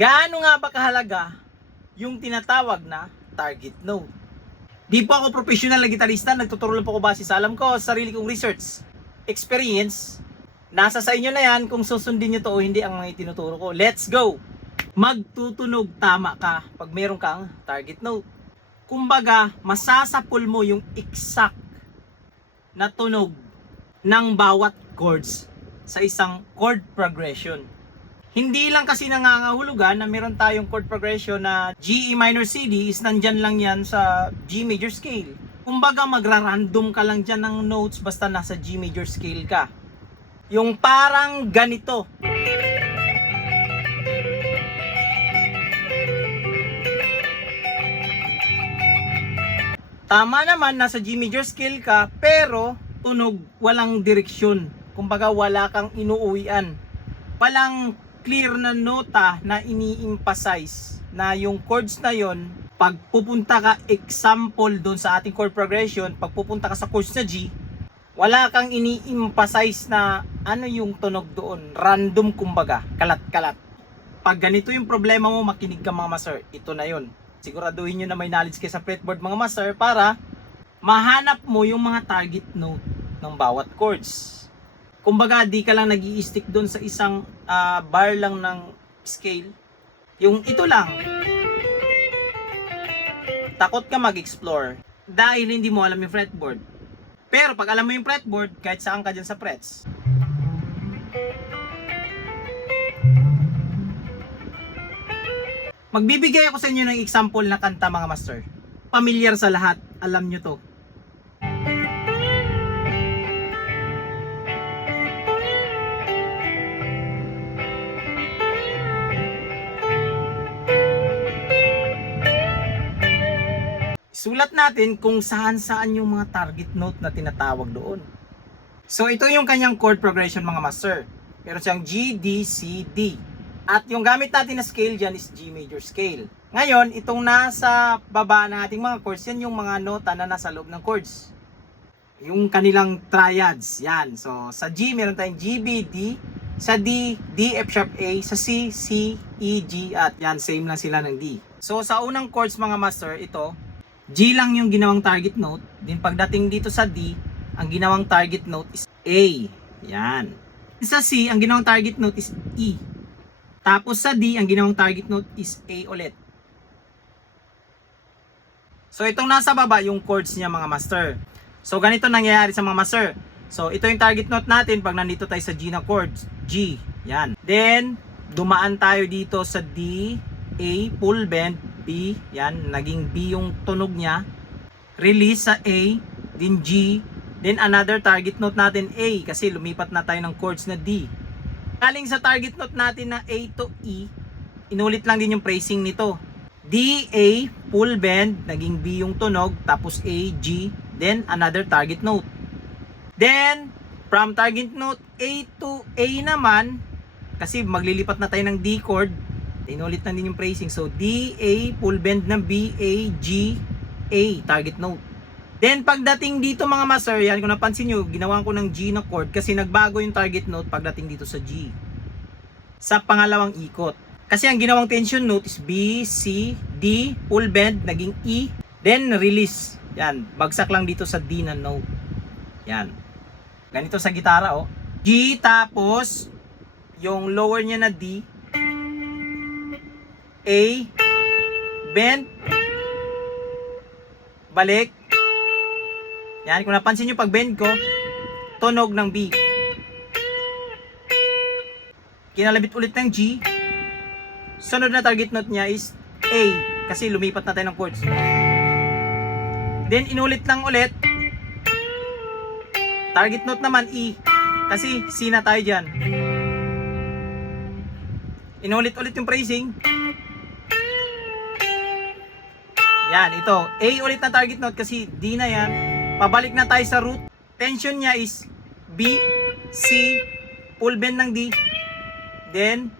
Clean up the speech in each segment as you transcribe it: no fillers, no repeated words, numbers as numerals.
Gaano nga ba kahalaga yung tinatawag na target note? Di po ako professional na gitarista, nagtuturo lang po ako base sa alam ko, sarili kong research, experience. Nasa sa inyo na yan kung susundin nyo to o hindi ang mga itinuturo ko. Let's go! Magtutunog tama ka pag meron kang target note. Kumbaga, masasapul mo yung exact na tunog ng bawat chords sa isang chord progression. Hindi lang kasi nangangahulugan na meron tayong chord progression na G, E minor, C, D is nandyan lang yan sa G major scale. Kumbaga magra-random ka lang dyan ng notes basta nasa G major scale ka. Yung parang ganito. Tama naman, nasa G major scale ka, pero tunog, walang direksyon. Kumbaga wala kang inuuwian. Walang clear na nota na ini-emphasize na yung chords na yon, pag pupunta ka, example doon sa ating chord progression, pag pupunta ka sa chords na G, wala kang ini-emphasize na ano yung tunog doon. Random, kumbaga, kalat-kalat. Pag ganito yung problema mo, makinig ka mga master, ito na yon. Siguraduhin nyo na may knowledge kayo sa fretboard mga master para mahanap mo yung mga target note ng bawat chords. Kumbaga, di ka lang nag-i-stick doon sa isang bar lang ng scale. Yung ito lang. Takot ka mag-explore dahil hindi mo alam yung fretboard. Pero pag alam mo yung fretboard, kahit saan ka dyan sa frets. Magbibigay ako sa inyo ng example na kanta mga master. Pamilyar sa lahat, alam nyo to. Sulat natin kung saan-saan yung mga target note na tinatawag doon. So ito yung kanyang chord progression mga master. Meron siyang G, D, C, D. At yung gamit natin na scale dyan is G major scale. Ngayon, itong nasa baba ng ating mga chords, yan yung mga nota na nasa loob ng chords. Yung kanilang triads, yan. So sa G, meron tayong G, B, D. Sa D, D, F sharp A. Sa C, C, E, G. At yan, same lang sila ng D. So sa unang chords mga master, ito, G lang yung ginawang target note. Then pagdating dito sa D, ang ginawang target note is A. Yan. Sa C, ang ginawang target note is E. Tapos sa D, ang ginawang target note is A ulit. So itong nasa baba, yung chords niya mga master. So ganito nangyayari sa mga master. So ito yung target note natin pag nandito tayo sa G na chords. G. Yan. Then, dumaan tayo dito sa D, A, full bend, B, yan, naging B yung tunog niya. Release sa A, then G, then another target note natin A kasi lumipat na tayo ng chords na D. Galing sa target note natin na A to E, inulit lang din yung phrasing nito. D, A, full bend, naging B yung tunog, tapos A, G, then another target note. Then, from target note A to A naman, kasi maglilipat na tayo ng D chord, inulit na din yung phrasing. So, D, A, full bend ng B, A, G, A, target note. Then, pagdating dito mga master, yan, kung napansin nyo, ginawa ko ng G na chord kasi nagbago yung target note pagdating dito sa G. Sa pangalawang ikot. Kasi ang ginawang tension note is B, C, D, full bend, naging E, then release. Yan, bagsak lang dito sa D na note. Yan. Ganito sa gitara, oh. G, tapos, yung lower niya na D, A, bend, balik. Yan, kung napansin nyo pag bend ko, tunog ng B. Kinalabit ulit ng G. Sunod na target note niya is A, kasi lumipat na tayo ng chords. Then, inulit lang ulit. Target note naman E, kasi C na tayo dyan. Inulit ulit yung phrasing. Yan, ito. A ulit na target note kasi D na yan. Pabalik na tayo sa root. Tension niya is B, C, full bend ng D. Then,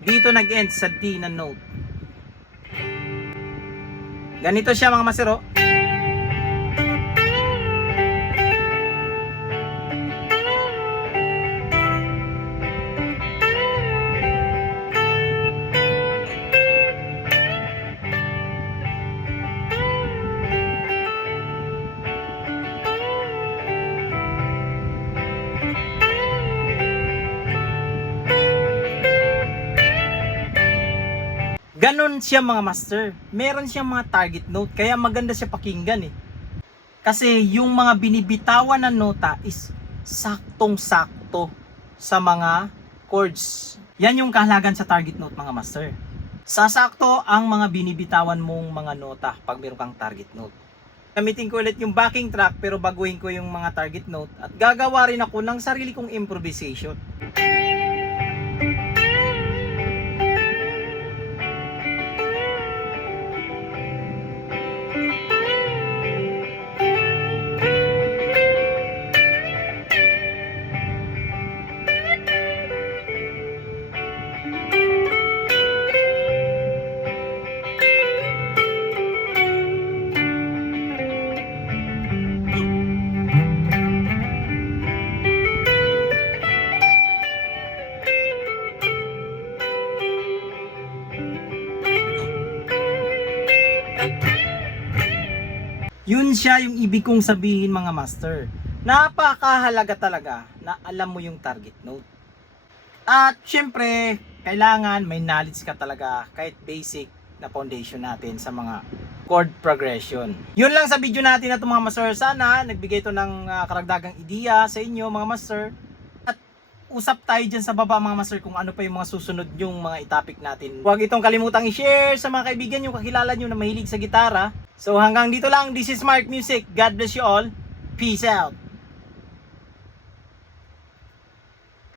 dito nag-end sa D na note. Ganito siya mga masero. Ganon siya mga master. Meron siyang mga target note, kaya maganda siya pakinggan eh. Kasi yung mga binibitawan na nota is saktong-sakto sa mga chords. Yan yung kahalagan sa target note mga master. Sasakto ang mga binibitawan mong mga nota pag meron kang target note. Gamitin ko ulit yung backing track pero baguhin ko yung mga target note at gagawa rin ako ng sarili kong improvisation. Yun siya yung ibig kong sabihin mga master. Napakahalaga talaga na alam mo yung target note. At syempre, kailangan may knowledge ka talaga kahit basic na foundation natin sa mga chord progression. Yun lang sa video natin na ito mga master. Sana nagbigay ito ng karagdagang ideya sa inyo mga master. At usap tayo dyan sa baba mga master kung ano pa yung mga susunod yung mga topic natin. Huwag itong kalimutang i-share sa mga kaibigan nyo, kakilala nyo na mahilig sa gitara. So hanggang dito lang, this is Mark Music. God bless you all. Peace out.